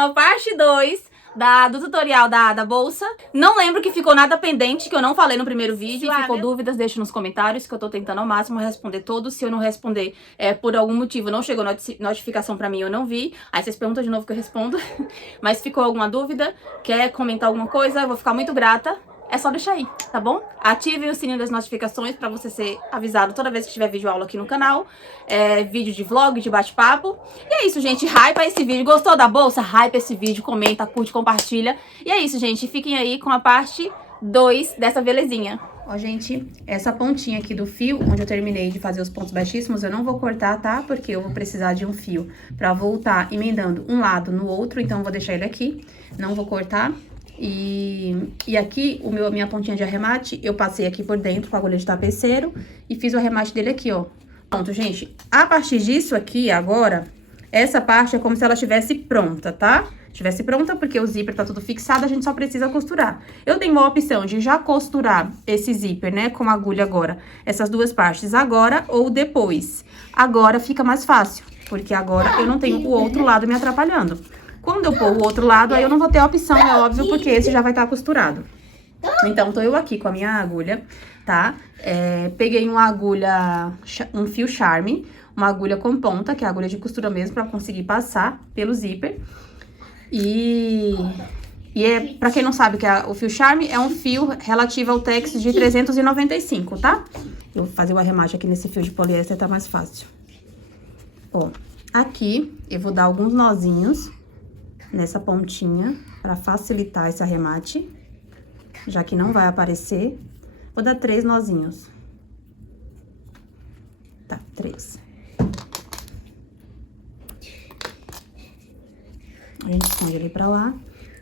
a parte 2 do tutorial da bolsa. Não lembro que ficou nada pendente, que eu não falei no primeiro vídeo. Se ficou dúvidas, deixa nos comentários, que eu tô tentando ao máximo responder todos. Se eu não responder, por algum motivo não chegou notificação pra mim, eu não vi. Aí vocês perguntam de novo que eu respondo. Mas se ficou alguma dúvida, quer comentar alguma coisa, eu vou ficar muito grata. É só deixar aí, tá bom? Ative o sininho das notificações pra você ser avisado toda vez que tiver vídeo aula aqui no canal. Vídeo de vlog, de bate-papo. E é isso, gente. Hypa esse vídeo. Gostou da bolsa? Hypa esse vídeo. Comenta, curte, compartilha. E é isso, gente. Fiquem aí com a parte 2 dessa belezinha. Ó, gente, essa pontinha aqui do fio, onde eu terminei de fazer os pontos baixíssimos, eu não vou cortar, tá? Porque eu vou precisar de um fio pra voltar emendando um lado no outro. Então, eu vou deixar ele aqui. Não vou cortar. E aqui, a minha pontinha de arremate, eu passei aqui por dentro com a agulha de tapeceiro e fiz o arremate dele aqui, ó. Pronto, gente. A partir disso aqui, agora, essa parte é como se ela estivesse pronta, tá? Estivesse pronta porque o zíper tá tudo fixado, a gente só precisa costurar. Eu tenho a opção de já costurar esse zíper, né, com a agulha agora, essas duas partes agora ou depois. Agora fica mais fácil, porque agora eu não tenho o outro lado me atrapalhando. Quando eu pôr o outro lado, aí eu não vou ter a opção, é óbvio, porque esse já vai estar costurado. Então, tô eu aqui com a minha agulha, tá? Peguei uma agulha, um fio charme, uma agulha com ponta, que é a agulha de costura mesmo, pra conseguir passar pelo zíper. Pra quem não sabe que o fio charme é um fio relativo ao Tex de 395, tá? Eu vou fazer o arremate aqui nesse fio de poliéster, tá mais fácil. Ó, aqui eu vou dar alguns nozinhos nessa pontinha, pra facilitar esse arremate, já que não vai aparecer. Vou dar 3 nozinhos. Tá, 3. A gente esconde ele pra lá.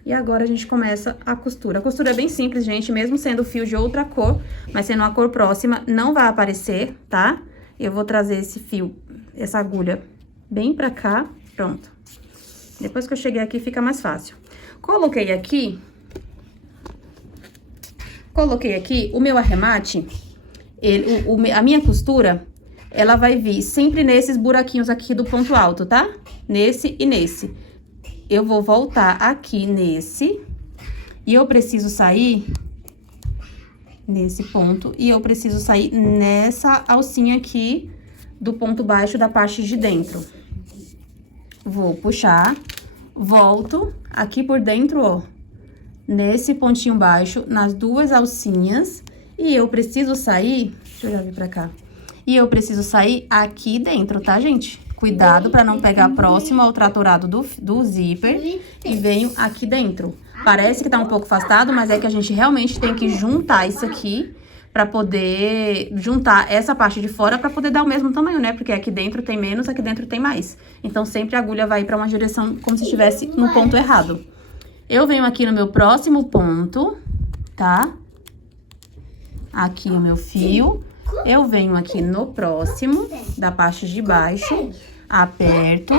E agora a gente começa a costura. A costura é bem simples, gente, mesmo sendo fio de outra cor, mas sendo uma cor próxima, não vai aparecer, tá? Eu vou trazer esse fio, essa agulha, bem pra cá, pronto. Depois que eu cheguei aqui, fica mais fácil. Coloquei aqui o meu arremate, a minha costura, ela vai vir sempre nesses buraquinhos aqui do ponto alto, tá? Nesse e nesse. Eu vou voltar aqui nesse, e eu preciso sair nesse ponto, e eu preciso sair nessa alcinha aqui do ponto baixo da parte de dentro. Vou puxar, volto aqui por dentro, ó, nesse pontinho baixo, nas duas alcinhas, e eu preciso sair, deixa eu já vir pra cá, e eu preciso sair aqui dentro, tá, gente? Cuidado pra não pegar próximo ao tratorado do zíper, e venho aqui dentro. Parece que tá um pouco afastado, mas é que a gente realmente tem que juntar isso aqui, pra poder juntar essa parte de fora pra poder dar o mesmo tamanho, né? Porque aqui dentro tem menos, aqui dentro tem mais. Então, sempre a agulha vai ir pra uma direção como se estivesse no ponto errado. Eu venho aqui no meu próximo ponto, tá? Aqui o meu fio. Eu venho aqui no próximo, da parte de baixo, aperto,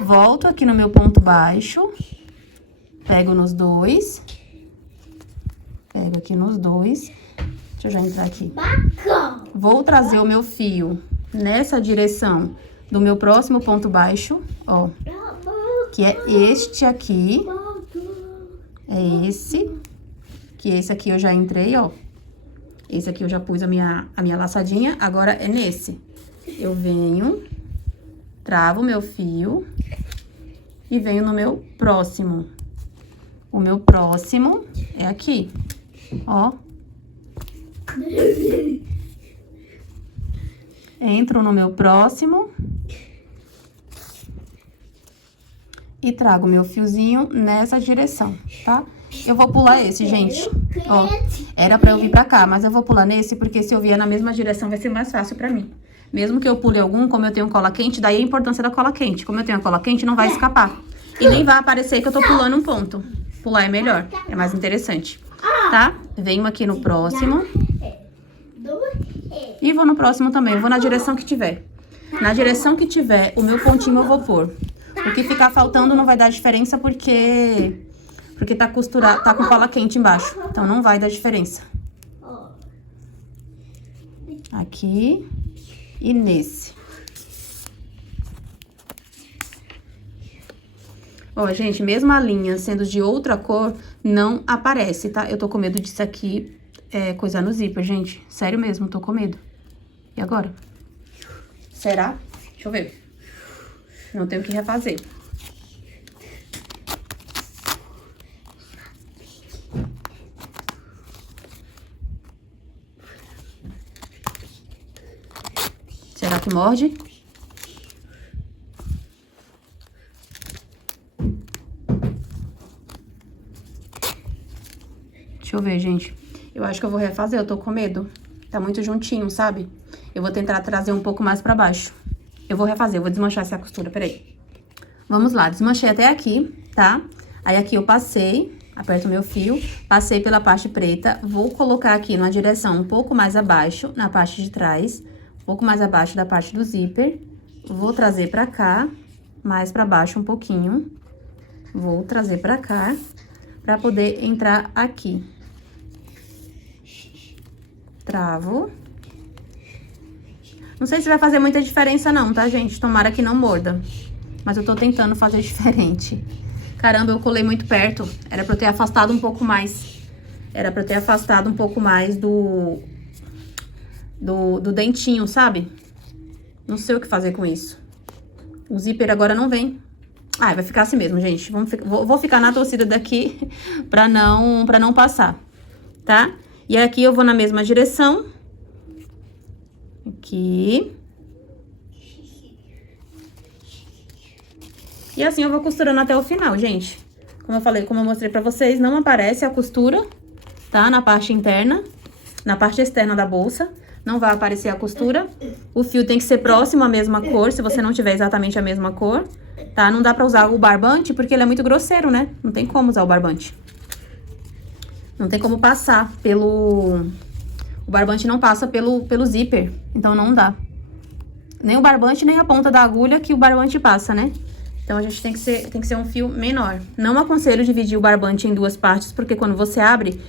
volto aqui no meu ponto baixo, pego nos dois, pego aqui nos dois. Deixa eu já entrar aqui. Vou trazer o meu fio nessa direção do meu próximo ponto baixo, ó. Que é este aqui. É esse. Que esse aqui eu já entrei, ó. Esse aqui eu já pus a minha laçadinha. Agora é nesse. Eu venho, travo o meu fio e venho no meu próximo. O meu próximo é aqui, ó. Entro no meu próximo e trago meu fiozinho nessa direção, tá? Eu vou pular esse, gente, ó. Era pra eu vir pra cá, mas eu vou pular nesse, porque se eu vier na mesma direção vai ser mais fácil pra mim. Mesmo que eu pule algum, como eu tenho cola quente, daí a importância da cola quente. Como eu tenho a cola quente, não vai escapar. E nem vai aparecer que eu tô pulando um ponto. Pular é melhor, é mais interessante, tá? Venho aqui no próximo. E vou no próximo também, vou na direção que tiver. Na direção que tiver, o meu pontinho eu vou pôr. O que ficar faltando não vai dar diferença porque tá costurado, tá com cola quente embaixo. Então, não vai dar diferença. Aqui e nesse. Ó, gente, mesmo a linha sendo de outra cor, não aparece, tá? Eu tô com medo disso aqui coisar no zíper, gente. Sério mesmo, tô com medo. E agora? Será? Deixa eu ver. Não tenho o que refazer. Será que morde? Deixa eu ver, gente. Eu acho que eu vou refazer, eu tô com medo. Tá muito juntinho, sabe? Eu vou tentar trazer um pouco mais pra baixo. Eu vou refazer, eu vou desmanchar essa costura, peraí. Vamos lá, desmanchei até aqui, tá? Aí aqui eu passei, aperto o meu fio, passei pela parte preta, vou colocar aqui numa direção um pouco mais abaixo, na parte de trás, um pouco mais abaixo da parte do zíper. Vou trazer pra cá, mais pra baixo um pouquinho. Vou trazer pra cá, pra poder entrar aqui. Travo. Não sei se vai fazer muita diferença não, tá, gente? Tomara que não morda. Mas eu tô tentando fazer diferente. Caramba, eu colei muito perto. Era pra eu ter afastado um pouco mais. Era pra eu ter afastado um pouco mais do dentinho, sabe? Não sei o que fazer com isso. O zíper agora não vem. Ah, vai ficar assim mesmo, gente. Vou ficar na torcida daqui pra não passar, tá? E aqui eu vou na mesma direção. Aqui. E assim eu vou costurando até o final, gente. Como eu falei, como eu mostrei pra vocês, não aparece a costura, tá? Na parte interna, na parte externa da bolsa. Não vai aparecer a costura. O fio tem que ser próximo à mesma cor, se você não tiver exatamente a mesma cor, tá? Não dá pra usar o barbante, porque ele é muito grosseiro, né? Não tem como usar o barbante. Não tem como passar pelo... O barbante não passa pelo zíper, então não dá. Nem o barbante, nem a ponta da agulha que o barbante passa, né? Então, a gente tem que ser um fio menor. Não aconselho dividir o barbante em duas partes, porque quando você abre,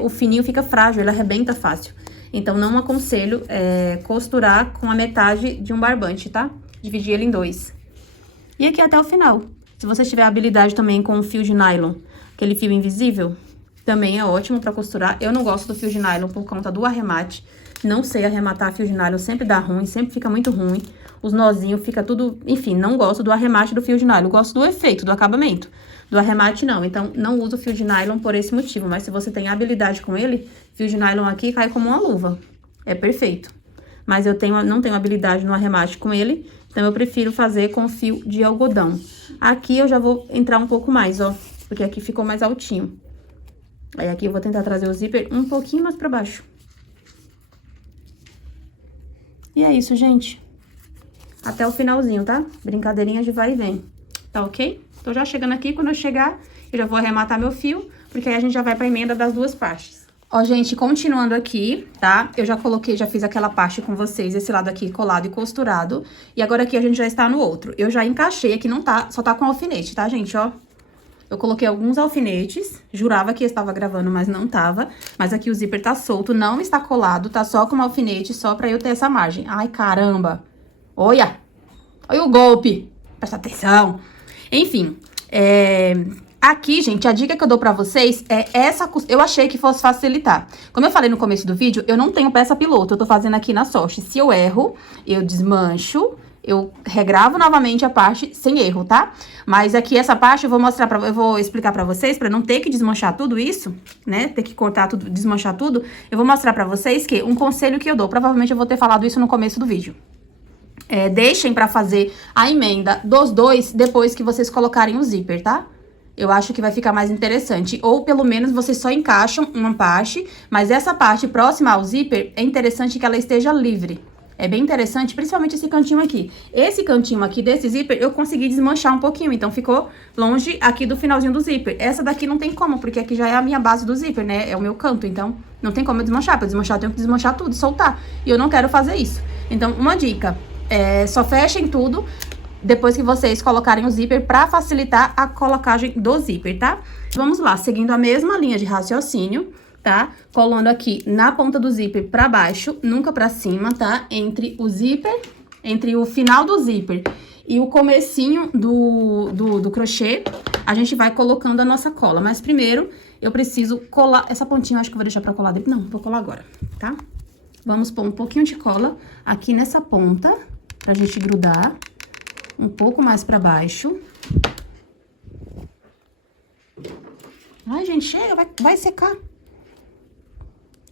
o fininho fica frágil, ele arrebenta fácil. Então, não aconselho costurar com a metade de um barbante, tá? Dividir ele em dois. E aqui até o final. Se você tiver habilidade também com o fio de nylon, aquele fio invisível, também é ótimo pra costurar. Eu não gosto do fio de nylon por conta do arremate. Não sei arrematar fio de nylon, sempre dá ruim, sempre fica muito ruim. Os nozinhos fica tudo... Enfim, não gosto do arremate do fio de nylon. Gosto do efeito, do acabamento. Do arremate, não. Então, não uso fio de nylon por esse motivo. Mas se você tem habilidade com ele, fio de nylon aqui cai como uma luva. É perfeito. Mas eu não tenho habilidade no arremate com ele. Então, eu prefiro fazer com fio de algodão. Aqui eu já vou entrar um pouco mais, ó. Porque aqui ficou mais altinho. Aí, aqui eu vou tentar trazer o zíper um pouquinho mais pra baixo. E é isso, gente. Até o finalzinho, tá? Brincadeirinha de vai e vem. Tá ok? Tô já chegando aqui. Quando eu chegar, eu já vou arrematar meu fio, porque aí a gente já vai pra emenda das duas partes. Ó, gente, continuando aqui, tá? Eu já coloquei, já fiz aquela parte com vocês, esse lado aqui colado e costurado. E agora aqui a gente já está no outro. Eu já encaixei aqui, não tá, só tá com alfinete, tá, gente? Ó. Eu coloquei alguns alfinetes, jurava que estava gravando, mas não tava. Mas aqui o zíper tá solto, não está colado, tá só com alfinete, só pra eu ter essa margem. Ai, caramba! Olha! Olha o golpe! Presta atenção! Enfim, aqui, gente, a dica que eu dou pra vocês é essa... Eu achei que fosse facilitar. Como eu falei no começo do vídeo, eu não tenho peça piloto, eu tô fazendo aqui na sorte. Se eu erro, eu desmancho... Eu regravo novamente a parte sem erro, tá? Mas aqui essa parte eu vou explicar pra vocês, pra não ter que desmanchar tudo isso, né? Ter que cortar tudo, desmanchar tudo. Eu vou mostrar pra vocês que um conselho que eu dou, provavelmente eu vou ter falado isso no começo do vídeo. Deixem pra fazer a emenda dos dois depois que vocês colocarem o zíper, tá? Eu acho que vai ficar mais interessante. Ou pelo menos vocês só encaixam uma parte, mas essa parte próxima ao zíper é interessante que ela esteja livre. É bem interessante, principalmente esse cantinho aqui. Esse cantinho aqui desse zíper, eu consegui desmanchar um pouquinho, então ficou longe aqui do finalzinho do zíper. Essa daqui não tem como, porque aqui já é a minha base do zíper, né? É o meu canto, então não tem como eu desmanchar. Pra desmanchar, eu tenho que desmanchar tudo, soltar. E eu não quero fazer isso. Então, uma dica, só fechem tudo depois que vocês colocarem o zíper pra facilitar a colocagem do zíper, tá? Vamos lá, seguindo a mesma linha de raciocínio, tá? Colando aqui na ponta do zíper pra baixo, nunca pra cima, tá? Entre o zíper, entre o final do zíper E o comecinho do crochê, a gente vai colocando a nossa cola. Mas primeiro, eu preciso colar... Essa pontinha eu acho que eu vou deixar pra colar depois. Não, vou colar agora, tá? Vamos pôr um pouquinho de cola aqui nessa ponta, pra gente grudar. Um pouco mais pra baixo. Ai, gente, chega, vai secar.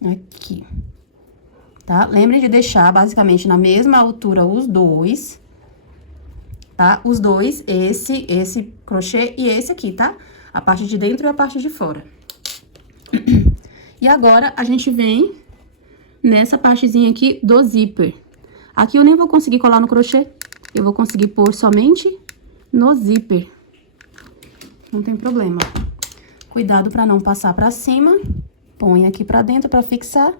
Aqui. Tá? Lembrem de deixar basicamente na mesma altura os dois. Tá? Os dois, esse crochê e esse aqui, tá? A parte de dentro e a parte de fora. E agora, a gente vem nessa partezinha aqui do zíper. Aqui eu nem vou conseguir colar no crochê. Eu vou conseguir pôr somente no zíper. Não tem problema. Cuidado pra não passar pra cima. Põe aqui pra dentro pra fixar.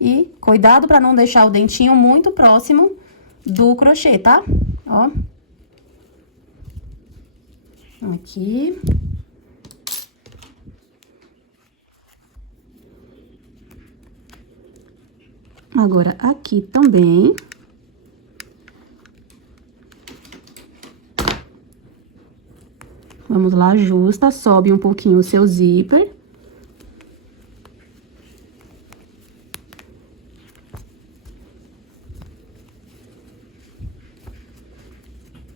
E cuidado pra não deixar o dentinho muito próximo do crochê, tá? Ó. Aqui. Agora, aqui também. Vamos lá, ajusta, sobe um pouquinho o seu zíper.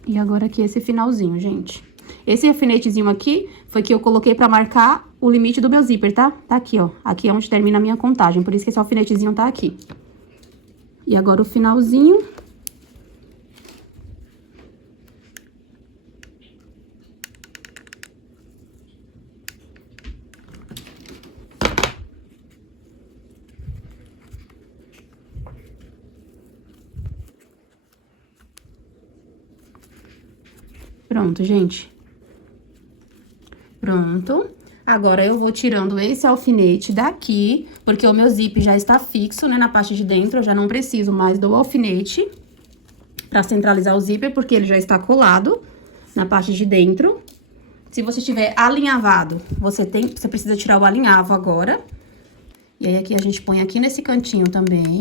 E agora aqui esse finalzinho, gente. Esse alfinetezinho aqui foi que eu coloquei pra marcar o limite do meu zíper, tá? Tá aqui, ó. Aqui é onde termina a minha contagem, por isso que esse alfinetezinho tá aqui. E agora o finalzinho. Pronto, gente. Pronto. Agora, eu vou tirando esse alfinete daqui, porque o meu zíper já está fixo, né, na parte de dentro. Eu já não preciso mais do alfinete pra centralizar o zíper, porque ele já está colado na parte de dentro. Se você tiver alinhavado, você precisa tirar o alinhavo agora. E aí, aqui a gente põe aqui nesse cantinho também.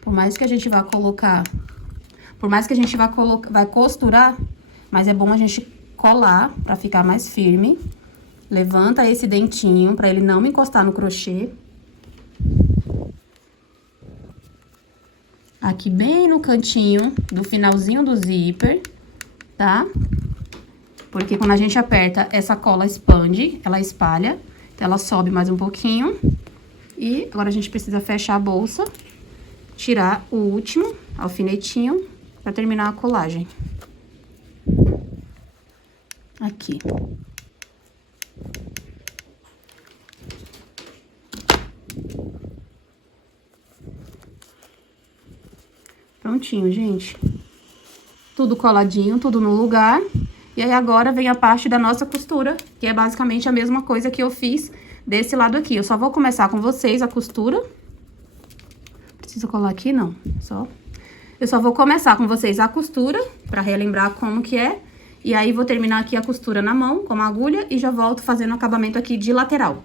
Por mais que a gente vá colocar... Por mais que a gente vai costurar, mas é bom a gente colar pra ficar mais firme. Levanta esse dentinho pra ele não encostar no crochê. Aqui bem no cantinho do finalzinho do zíper, tá? Porque quando a gente aperta, essa cola expande, ela espalha. Então, ela sobe mais um pouquinho. E agora a gente precisa fechar a bolsa, tirar o último alfinetinho pra terminar a colagem. Aqui. Prontinho, gente. Tudo coladinho, tudo no lugar. E aí, agora vem a parte da nossa costura, que é basicamente a mesma coisa que eu fiz desse lado aqui. Eu só vou começar com vocês a costura. Precisa colar aqui? Não, só. Eu só vou começar com vocês a costura, pra relembrar como que é. E aí, vou terminar aqui a costura na mão, com uma agulha, e já volto fazendo o acabamento aqui de lateral.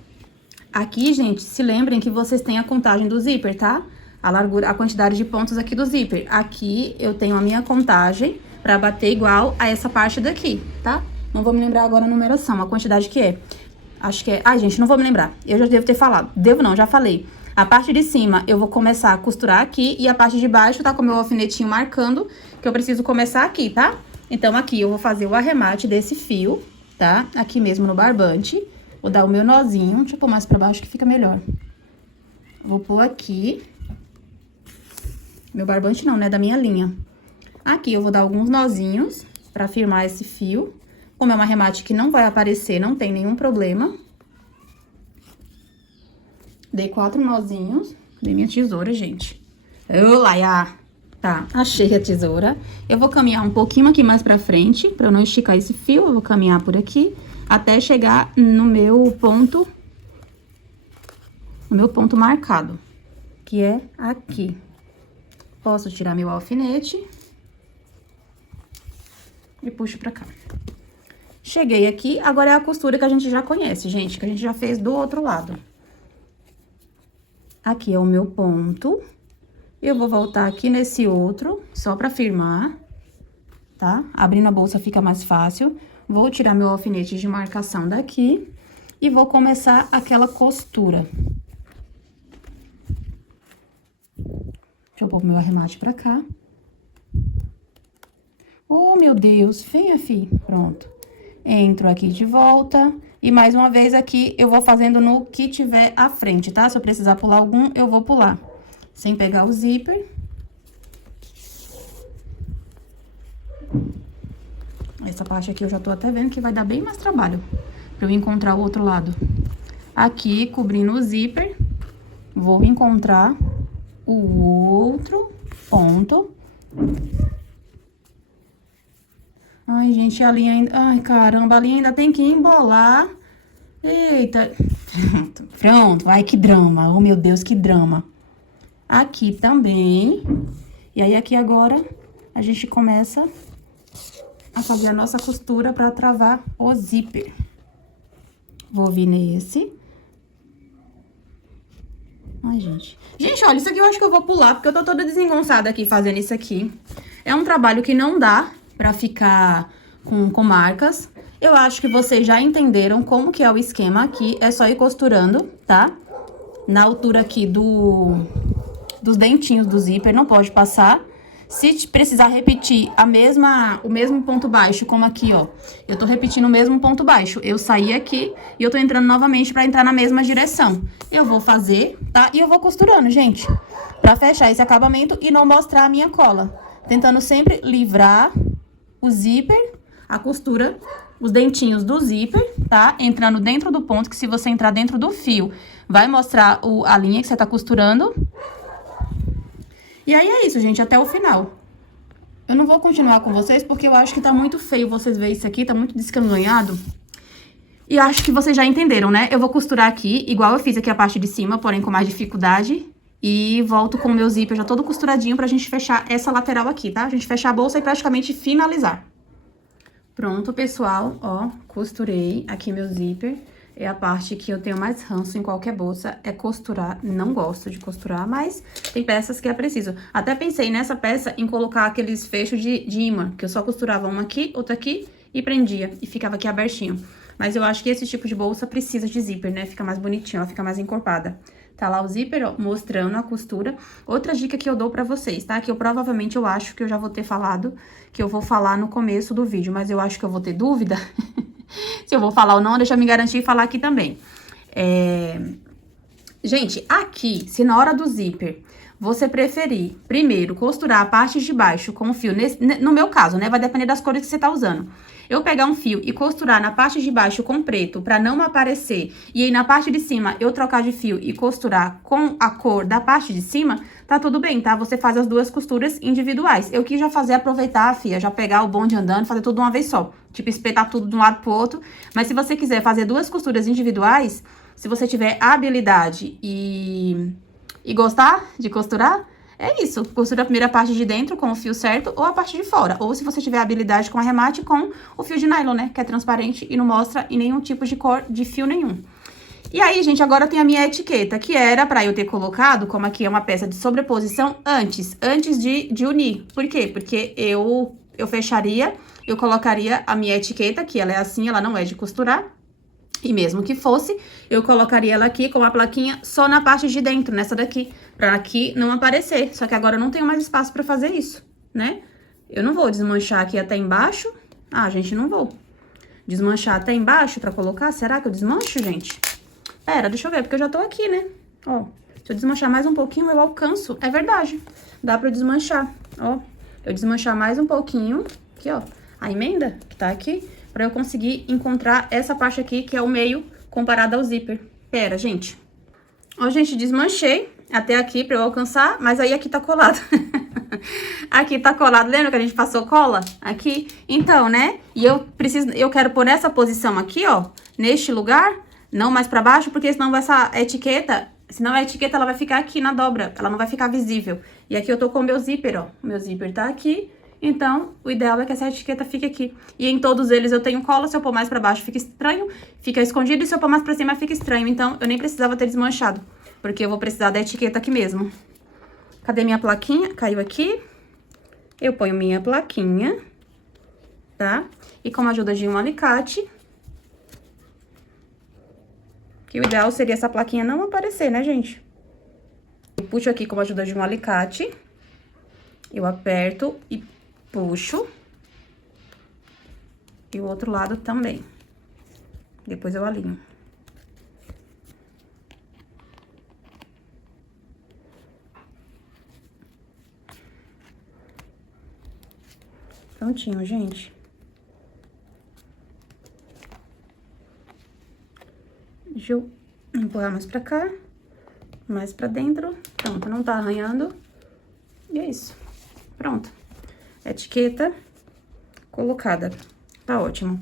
Aqui, gente, se lembrem que vocês têm a contagem do zíper, tá? A largura, a quantidade de pontos aqui do zíper. Aqui, eu tenho a minha contagem pra bater igual a essa parte daqui, tá? Não vou me lembrar agora a numeração, a quantidade que é. Acho que é... Ai, gente, não vou me lembrar. Eu já devo ter falado. Devo não, já falei. A parte de cima, eu vou começar a costurar aqui. E a parte de baixo tá com o meu alfinetinho marcando que eu preciso começar aqui, tá? Então, aqui eu vou fazer o arremate desse fio, tá? Aqui mesmo no barbante. Vou dar o meu nozinho. Deixa eu pôr mais pra baixo que fica melhor. Vou pôr aqui. Meu barbante não, né? Da minha linha. Aqui eu vou dar alguns nozinhos pra firmar esse fio. Como é um arremate que não vai aparecer, não tem nenhum problema. Dei 4 nozinhos. Dei minha tesoura, gente. Olá, tá, achei a tesoura. Eu vou caminhar um pouquinho aqui mais pra frente, pra eu não esticar esse fio. Eu vou caminhar por aqui, até chegar no meu ponto marcado, que é aqui. Posso tirar meu alfinete e puxo pra cá. Cheguei aqui, agora é a costura que a gente já conhece, gente, que a gente já fez do outro lado. Aqui é o meu ponto. Eu vou voltar aqui nesse outro, só pra firmar. tá? Abrindo a bolsa fica mais fácil. Vou tirar meu alfinete de marcação daqui e vou começar aquela costura. Deixa eu pôr meu arremate pra cá. Oh, meu Deus, venha, fi. Pronto. Entro aqui de volta. E mais uma vez aqui, eu vou fazendo no que tiver à frente, tá? Se eu precisar pular algum, eu vou pular. Sem pegar o zíper. Essa parte aqui eu já tô até vendo que vai dar bem mais trabalho pra eu encontrar o outro lado. Aqui, cobrindo o zíper, vou encontrar o outro ponto. Ai, gente, a linha ainda... Ai, caramba, a linha ainda tem que embolar. Eita. Pronto. Ai, que drama. Oh, meu Deus, que drama. Aqui também. E aí, aqui agora, a gente começa a fazer a nossa costura pra travar o zíper. Vou vir nesse. Ai, gente. Gente, olha, isso aqui eu acho que eu vou pular, porque eu tô toda desengonçada aqui fazendo isso aqui. É um trabalho que não dá pra ficar com marcas. Eu acho que vocês já entenderam como que é o esquema aqui. É só ir costurando, tá? Na altura aqui dos dentinhos do zíper, não pode passar. Se precisar repetir o mesmo ponto baixo, como aqui, ó. Eu tô repetindo o mesmo ponto baixo. Eu saí aqui e eu tô entrando novamente pra entrar na mesma direção. Eu vou fazer, tá? E eu vou costurando, gente. Pra fechar esse acabamento e não mostrar a minha cola. Tentando sempre livrar o zíper, a costura, os dentinhos do zíper, tá? Entrando dentro do ponto, que se você entrar dentro do fio, vai mostrar a linha que você tá costurando. E aí é isso, gente, até o final. Eu não vou continuar com vocês, porque eu acho que tá muito feio vocês verem isso aqui, tá muito descaminhado. E acho que vocês já entenderam, né? Eu vou costurar aqui, igual eu fiz aqui a parte de cima, porém com mais dificuldade. E volto com o meu zíper já todo costuradinho pra gente fechar essa lateral aqui, tá? A gente fechar a bolsa e praticamente finalizar. Pronto, pessoal, ó, costurei aqui meu zíper. É a parte que eu tenho mais ranço em qualquer bolsa, é costurar. Não gosto de costurar, mas tem peças que é preciso. Até pensei nessa peça em colocar aqueles fechos de imã, que eu só costurava uma aqui, outra aqui e prendia. E ficava aqui abertinho. Mas eu acho que esse tipo de bolsa precisa de zíper, né? Fica mais bonitinho, ela fica mais encorpada. Tá lá o zíper, ó, mostrando a costura. Outra dica que eu dou pra vocês, tá? Que eu provavelmente eu acho que eu já vou ter falado, que eu vou falar no começo do vídeo, mas eu acho que eu vou ter dúvida... Se eu vou falar ou não, deixa eu me garantir e falar aqui também. Gente, aqui, se na hora do zíper você preferir, primeiro, costurar a parte de baixo com o fio, no meu caso, né, vai depender das cores que você tá usando. Eu pegar um fio e costurar na parte de baixo com preto, pra não aparecer, e aí na parte de cima eu trocar de fio e costurar com a cor da parte de cima, tá tudo bem, tá? Você faz as duas costuras individuais. Eu quis já fazer, aproveitar, fia, já pegar o bonde andando, fazer tudo de uma vez só. Tipo, espetar tudo de um lado pro outro. Mas se você quiser fazer duas costuras individuais, se você tiver habilidade e gostar de costurar, é isso. Costura a primeira parte de dentro com o fio certo ou a parte de fora. Ou se você tiver habilidade com arremate, com o fio de nylon, né? Que é transparente e não mostra em nenhum tipo de cor de fio nenhum. E aí, gente, agora tem a minha etiqueta, que era pra eu ter colocado, como aqui é uma peça de sobreposição, antes de unir. Por quê? Porque eu fecharia, eu colocaria a minha etiqueta, que ela é assim, ela não é de costurar. E mesmo que fosse, eu colocaria ela aqui com a plaquinha só na parte de dentro, nessa daqui, pra aqui não aparecer. Só que agora eu não tenho mais espaço pra fazer isso, né? Eu não vou desmanchar aqui até embaixo. Ah, gente, não vou desmanchar até embaixo pra colocar. Será que eu desmancho, gente? Pera, deixa eu ver, porque eu já tô aqui, né? Ó, se eu desmanchar mais um pouquinho, eu alcanço. É verdade, dá pra eu desmanchar, ó. Eu desmanchar mais um pouquinho, aqui, ó, a emenda que tá aqui, pra eu conseguir encontrar essa parte aqui, que é o meio comparado ao zíper. Pera, gente. Ó, gente, desmanchei até aqui pra eu alcançar, mas aí aqui tá colado. Aqui tá colado, lembra que a gente passou cola? Aqui. Então, né? E eu quero pôr nessa posição aqui, ó, neste lugar, não mais pra baixo, porque senão essa etiqueta, a etiqueta ela vai ficar aqui na dobra, ela não vai ficar visível. E aqui eu tô com o meu zíper, ó, o meu zíper tá aqui, então o ideal é que essa etiqueta fique aqui. E em todos eles eu tenho cola, se eu pôr mais pra baixo fica estranho, fica escondido, e se eu pôr mais pra cima fica estranho. Então eu nem precisava ter desmanchado, porque eu vou precisar da etiqueta aqui mesmo. Cadê minha plaquinha? Caiu aqui. Eu ponho minha plaquinha tá? E com a ajuda de um alicate, que o ideal seria essa plaquinha não aparecer, né, gente? Eu puxo aqui com a ajuda de um alicate, eu aperto e puxo. E o outro lado também. Depois eu alinho. Prontinho, gente. Deixa eu empurrar mais pra cá, mais pra dentro. Pronto, não tá arranhando. E é isso. Pronto. Etiqueta colocada. Tá ótimo.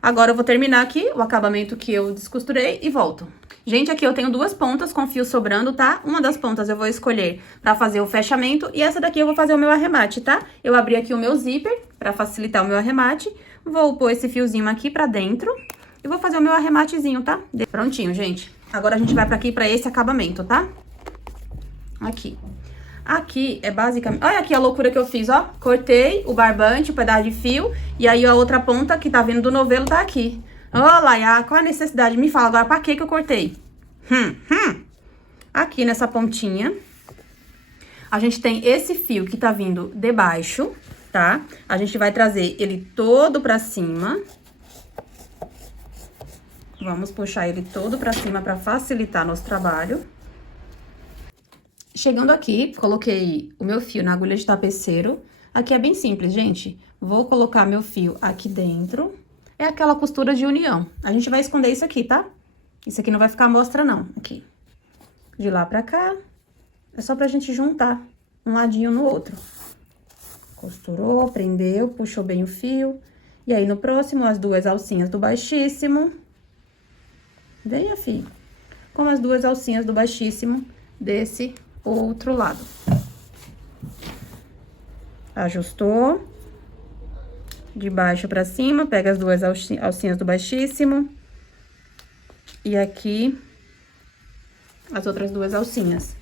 Agora eu vou terminar aqui o acabamento que eu descosturei e volto. Gente, aqui eu tenho duas pontas com fio sobrando, tá? Uma das pontas eu vou escolher pra fazer o fechamento e essa daqui eu vou fazer o meu arremate, tá? Eu abri aqui o meu zíper pra facilitar o meu arremate. Vou pôr esse fiozinho aqui pra dentro e vou fazer o meu arrematezinho, tá? Prontinho, gente. Agora a gente vai pra aqui, pra esse acabamento, tá? Aqui. Aqui é basicamente... Olha aqui a loucura que eu fiz, ó. Cortei o barbante, o pedaço de fio. E aí a outra ponta que tá vindo do novelo tá aqui. Olha, qual a necessidade? Me fala agora, pra que eu cortei? Aqui nessa pontinha, a gente tem esse fio que tá vindo de baixo, tá? A gente vai trazer ele todo pra cima. Vamos puxar ele todo pra cima pra facilitar nosso trabalho. Chegando aqui, coloquei o meu fio na agulha de tapeceiro. Aqui é bem simples, gente. Vou colocar meu fio aqui dentro. É aquela costura de união. A gente vai esconder isso aqui, tá? Isso aqui não vai ficar à mostra, não. Aqui. De lá pra cá. É só pra gente juntar um ladinho no outro. Costurou, prendeu, puxou bem o fio. E aí, no próximo, as duas alcinhas do baixíssimo. Venha, filho. Com as duas alcinhas do baixíssimo desse outro lado. Ajustou. De baixo pra cima, pega as duas alcinhas do baixíssimo. E aqui, as outras duas alcinhas.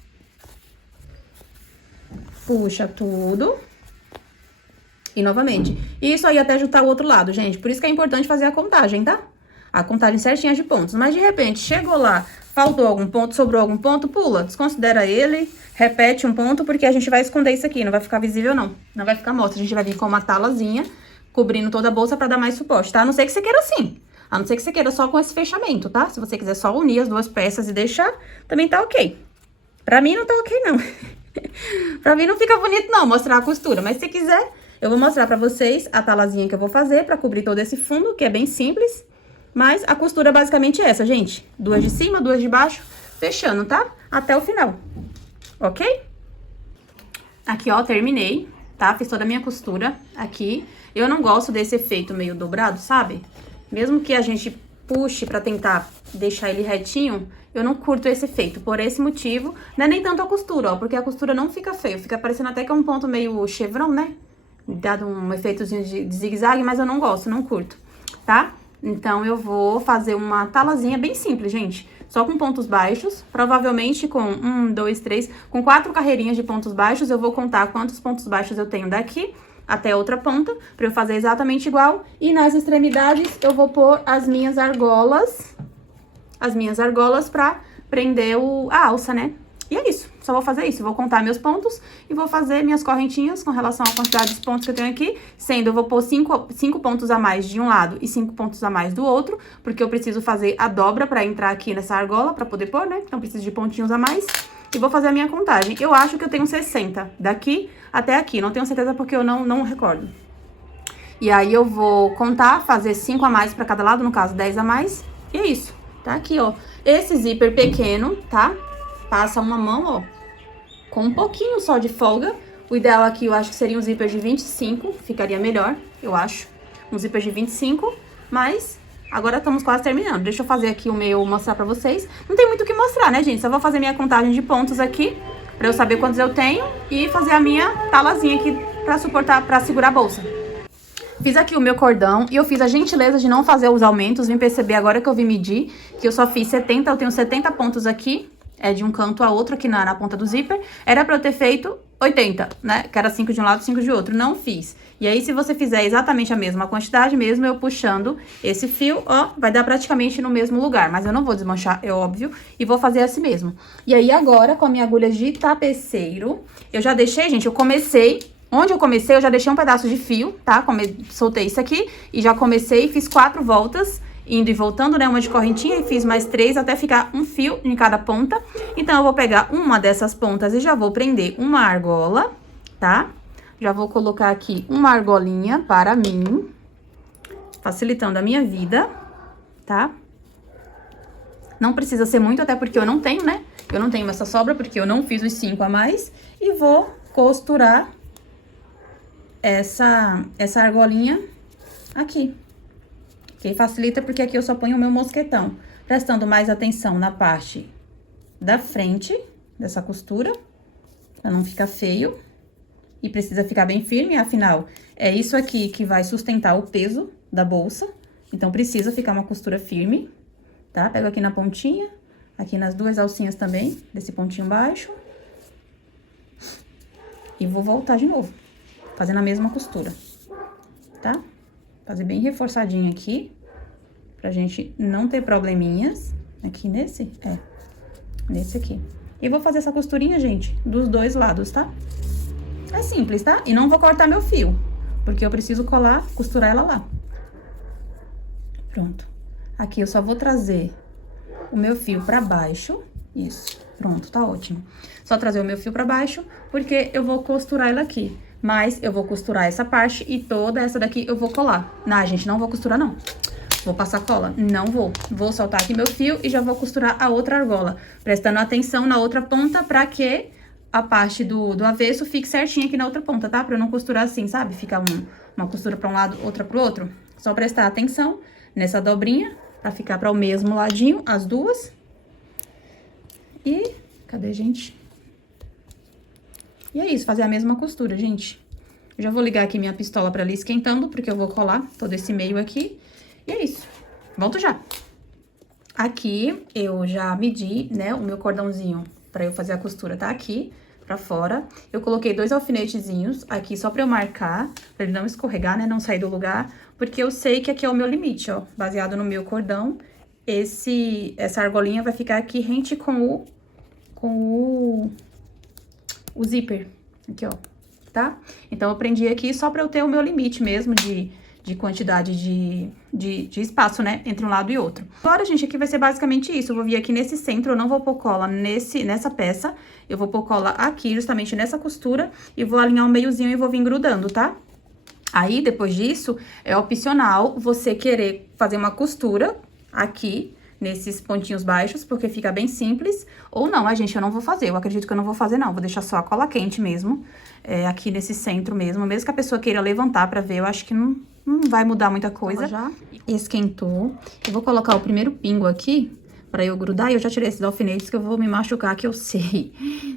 Puxa tudo. E novamente. Isso aí até juntar o outro lado, gente. Por isso que é importante fazer a contagem, tá? A contagem certinha de pontos. Mas, de repente, chegou lá, faltou algum ponto, sobrou algum ponto, pula. Desconsidera ele, repete um ponto, porque a gente vai esconder isso aqui. Não vai ficar visível, não. Não vai ficar mostra. A gente vai vir com uma talazinha, cobrindo toda a bolsa pra dar mais suporte, tá? A não ser que você queira assim. A não ser que você queira só com esse fechamento, tá? Se você quiser só unir as duas peças e deixar, também tá ok. Pra mim não tá ok, não. Pra mim não fica bonito, não, mostrar a costura. Mas se quiser, eu vou mostrar pra vocês a talazinha que eu vou fazer pra cobrir todo esse fundo, que é bem simples. Mas a costura é basicamente essa, gente. Duas de cima, duas de baixo, fechando, tá? Até o final, ok? Aqui, ó, terminei, tá? Fiz toda a minha costura aqui. Eu não gosto desse efeito meio dobrado, sabe? Mesmo que a gente puxe pra tentar deixar ele retinho, eu não curto esse efeito. Por esse motivo, não é nem tanto a costura, ó, porque a costura não fica feio. Fica parecendo até que é um ponto meio chevron, né? Dado um efeitozinho de zigue-zague, mas eu não gosto, não curto, tá? Então, eu vou fazer uma talazinha bem simples, gente. Só com pontos baixos, provavelmente com 1, 2, 3, com 4 carreirinhas de pontos baixos. Eu vou contar quantos pontos baixos eu tenho daqui até a outra ponta, pra eu fazer exatamente igual. E nas extremidades, eu vou pôr as minhas argolas pra prender a alça, né? E é isso, só vou fazer isso, vou contar meus pontos e vou fazer minhas correntinhas com relação à quantidade de pontos que eu tenho aqui, sendo eu vou pôr 5 pontos a mais de um lado e 5 pontos a mais do outro, porque eu preciso fazer a dobra pra entrar aqui nessa argola, pra poder pôr, né? Então, preciso de pontinhos a mais e vou fazer a minha contagem. Eu acho que eu tenho 60 daqui até aqui, não tenho certeza porque eu não recordo. E aí, eu vou contar, fazer 5 a mais pra cada lado, no caso, 10 a mais, e é isso. Tá aqui, ó, esse zíper pequeno, tá? Passa uma mão, ó, com um pouquinho só de folga. O ideal aqui, eu acho que seria um zíper de 25, ficaria melhor, eu acho. Um zíper de 25, mas agora estamos quase terminando. Deixa eu fazer aqui o meu, mostrar pra vocês. Não tem muito o que mostrar, né, gente? Só vou fazer minha contagem de pontos aqui, pra eu saber quantos eu tenho. E fazer a minha talazinha aqui pra suportar, pra segurar a bolsa. Fiz aqui o meu cordão e eu fiz a gentileza de não fazer os aumentos. Vim perceber agora que eu vim medir, que eu só fiz 70, eu tenho 70 pontos aqui. é de um canto a outro aqui na ponta do zíper. Era pra eu ter feito 80, né? Que era 5 de um lado, 5 de outro. Não fiz. E aí, se você fizer exatamente a mesma quantidade, mesmo eu puxando esse fio, ó, vai dar praticamente no mesmo lugar. Mas eu não vou desmanchar, é óbvio, e vou fazer assim mesmo. E aí, agora, com a minha agulha de tapeceiro, eu já deixei, gente, eu comecei... Onde eu comecei, eu já deixei um pedaço de fio, tá? Soltei isso aqui e já comecei, fiz 4 voltas, indo e voltando, né? Uma de correntinha e fiz mais 3 até ficar um fio em cada ponta. Então, eu vou pegar uma dessas pontas e já vou prender uma argola, tá? Já vou colocar aqui uma argolinha para mim, facilitando a minha vida, tá? Não precisa ser muito, até porque eu não tenho, né? Eu não tenho essa sobra, porque eu não fiz os 5 a mais. E vou costurar essa argolinha aqui. Ok? Facilita porque aqui eu só ponho o meu mosquetão. Prestando mais atenção na parte da frente dessa costura, pra não ficar feio. E precisa ficar bem firme, afinal, é isso aqui que vai sustentar o peso da bolsa. Então, precisa ficar uma costura firme, tá? Pego aqui na pontinha, aqui nas 2 alcinhas também, desse pontinho baixo. E vou voltar de novo, fazendo a mesma costura, tá? Fazer bem reforçadinho aqui, pra gente não ter probleminhas. Aqui nesse aqui. E vou fazer essa costurinha, gente, dos 2 lados, tá? É simples, tá? E não vou cortar meu fio, porque eu preciso costurar ela lá. Pronto. Aqui eu só vou trazer o meu fio pra baixo. Isso, pronto, tá ótimo. Só trazer o meu fio pra baixo, porque eu vou costurar ela aqui. Mas eu vou costurar essa parte e toda essa daqui eu vou colar. Não, gente, não vou costurar, não. Vou passar cola? Não vou. Vou soltar aqui meu fio e já vou costurar a outra argola. Prestando atenção na outra ponta pra que a parte do avesso fique certinho aqui na outra ponta, tá? Pra eu não costurar assim, sabe? Ficar uma costura pra um lado, outra pro outro. Só prestar atenção nessa dobrinha, pra ficar para o mesmo ladinho, as duas. E, cadê, gente? E é isso, fazer a mesma costura, gente. Eu já vou ligar aqui minha pistola pra ali esquentando, porque eu vou colar todo esse meio aqui. E é isso. Volto já. Aqui, eu já medi, né, o meu cordãozinho pra eu fazer a costura, tá aqui pra fora. Eu coloquei 2 alfinetezinhos aqui só pra eu marcar, pra ele não escorregar, né, não sair do lugar, porque eu sei que aqui é o meu limite, ó, baseado no meu cordão. Essa argolinha vai ficar aqui rente com o zíper, aqui, ó, tá? Então, eu prendi aqui só pra eu ter o meu limite mesmo de quantidade de espaço, né, entre um lado e outro. Agora, gente, aqui vai ser basicamente isso. Eu vou vir aqui nesse centro, eu não vou pôr cola nessa peça, eu vou pôr cola aqui, justamente nessa costura, e vou alinhar o meiozinho e vou vir grudando, tá? Aí, depois disso, é opcional você querer fazer uma costura aqui, nesses pontinhos baixos, porque fica bem simples. Ou não, gente, eu não vou fazer. Eu acredito que eu não vou fazer, não. Vou deixar só a cola quente mesmo, aqui nesse centro mesmo. Mesmo que a pessoa queira levantar pra ver, eu acho que não vai mudar muita coisa. Já esquentou. Eu vou colocar o primeiro pingo aqui, pra eu grudar. E eu já tirei esses alfinetes, que eu vou me machucar, que eu sei.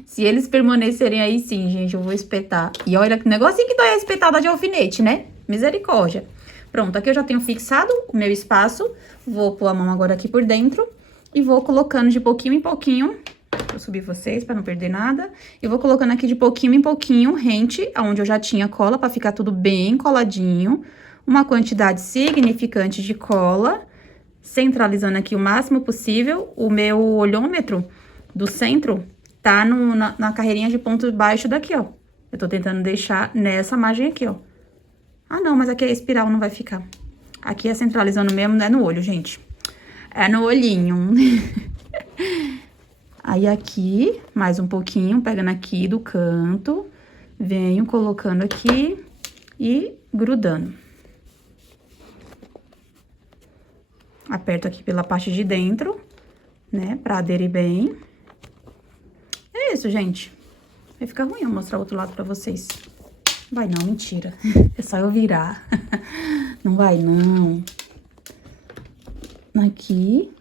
Se eles permanecerem aí, sim, gente, eu vou espetar. E olha que negocinho que dói a espetada de alfinete, né? Misericórdia. Pronto, aqui eu já tenho fixado o meu espaço. Vou pôr a mão agora aqui por dentro e vou colocando de pouquinho em pouquinho. Vou subir vocês pra não perder nada. E vou colocando aqui de pouquinho em pouquinho, rente aonde eu já tinha cola, pra ficar tudo bem coladinho. Uma quantidade significante de cola, centralizando aqui o máximo possível. O meu olhômetro do centro tá na carreirinha de ponto baixo daqui, ó. Eu tô tentando deixar nessa margem aqui, ó. Ah, não, mas aqui a espiral não vai ficar. Aqui é centralizando mesmo, não é no olho, gente. É no olhinho. Aí, aqui, mais um pouquinho, pegando aqui do canto. Venho colocando aqui e grudando. Aperto aqui pela parte de dentro, né, pra aderir bem. É isso, gente. Vai ficar ruim eu mostrar o outro lado pra vocês. Vai não, mentira. É só eu virar. Não vai não. Aqui.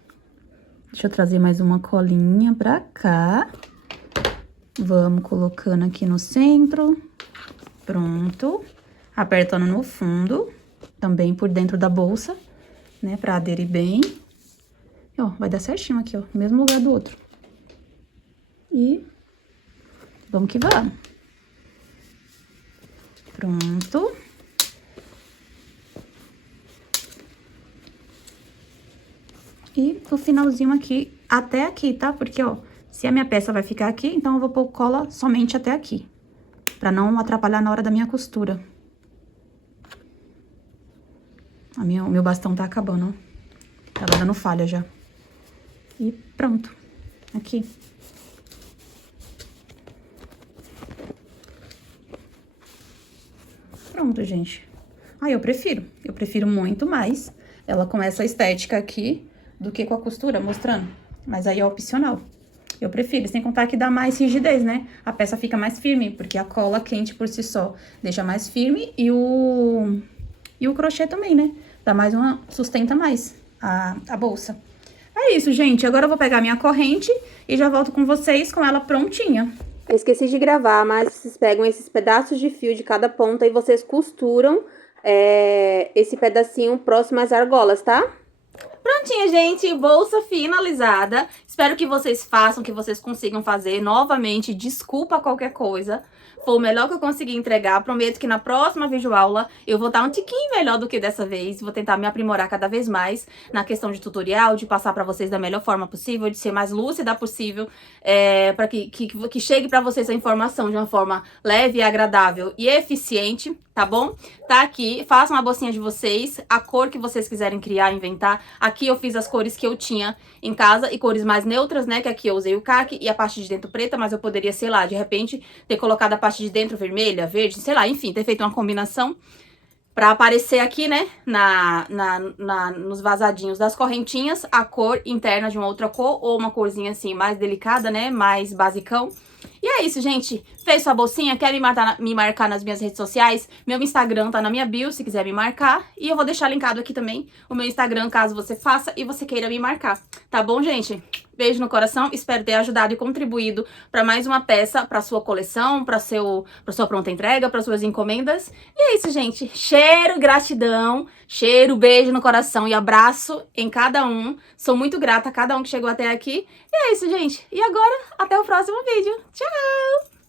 Deixa eu trazer mais uma colinha pra cá. Vamos colocando aqui no centro. Pronto. Apertando no fundo. Também por dentro da bolsa, né? Pra aderir bem. E, ó, vai dar certinho aqui, ó. No mesmo lugar do outro. E vamos que vamos. Pronto. E o finalzinho aqui, até aqui, tá? Porque, ó, se a minha peça vai ficar aqui, então eu vou pôr cola somente até aqui. Pra não atrapalhar na hora da minha costura. O meu bastão tá acabando, ó. Tava dando falha já. E pronto. Aqui. Pronto, gente. Ah, eu prefiro muito mais ela com essa estética aqui do que com a costura, mostrando. Mas aí é opcional. Eu prefiro, sem contar que dá mais rigidez, né? A peça fica mais firme, porque a cola quente por si só deixa mais firme e o crochê também, né? Dá mais sustenta mais a bolsa. É isso, gente. Agora eu vou pegar minha corrente e já volto com vocês com ela prontinha. Eu esqueci de gravar, mas vocês pegam esses pedaços de fio de cada ponta e vocês costuram esse pedacinho próximo às argolas, tá? Prontinha, gente, bolsa finalizada. Espero que vocês façam, que vocês consigam fazer. Novamente, desculpa qualquer coisa. Foi o melhor que eu consegui entregar. Prometo que na próxima videoaula eu vou estar um tiquinho melhor do que dessa vez. Vou tentar me aprimorar cada vez mais na questão de tutorial, de passar pra vocês da melhor forma possível, de ser mais lúcida possível, para que chegue pra vocês a informação de uma forma leve, agradável e eficiente, tá bom? Tá aqui, façam a bolsinha de vocês, a cor que vocês quiserem criar, inventar. Aqui eu fiz as cores que eu tinha em casa e cores mais neutras, né? Que aqui eu usei o caqui e a parte de dentro preta, mas eu poderia, sei lá, de repente ter colocado a parte de dentro vermelha, verde, sei lá, enfim, ter feito uma combinação pra aparecer aqui, né, nos vazadinhos das correntinhas, a cor interna de uma outra cor ou uma corzinha assim mais delicada, né, mais basicão. E é isso, gente. Fez sua bolsinha? Quer me marcar nas minhas redes sociais? Meu Instagram tá na minha bio, se quiser me marcar. E eu vou deixar linkado aqui também o meu Instagram, caso você faça e você queira me marcar. Tá bom, gente? Beijo no coração. Espero ter ajudado e contribuído para mais uma peça para sua coleção, para sua pronta entrega, para suas encomendas. E é isso, gente. Cheiro, gratidão, cheiro, beijo no coração e abraço em cada um. Sou muito grata a cada um que chegou até aqui. E é isso, gente. E agora, até o próximo vídeo. Tchau!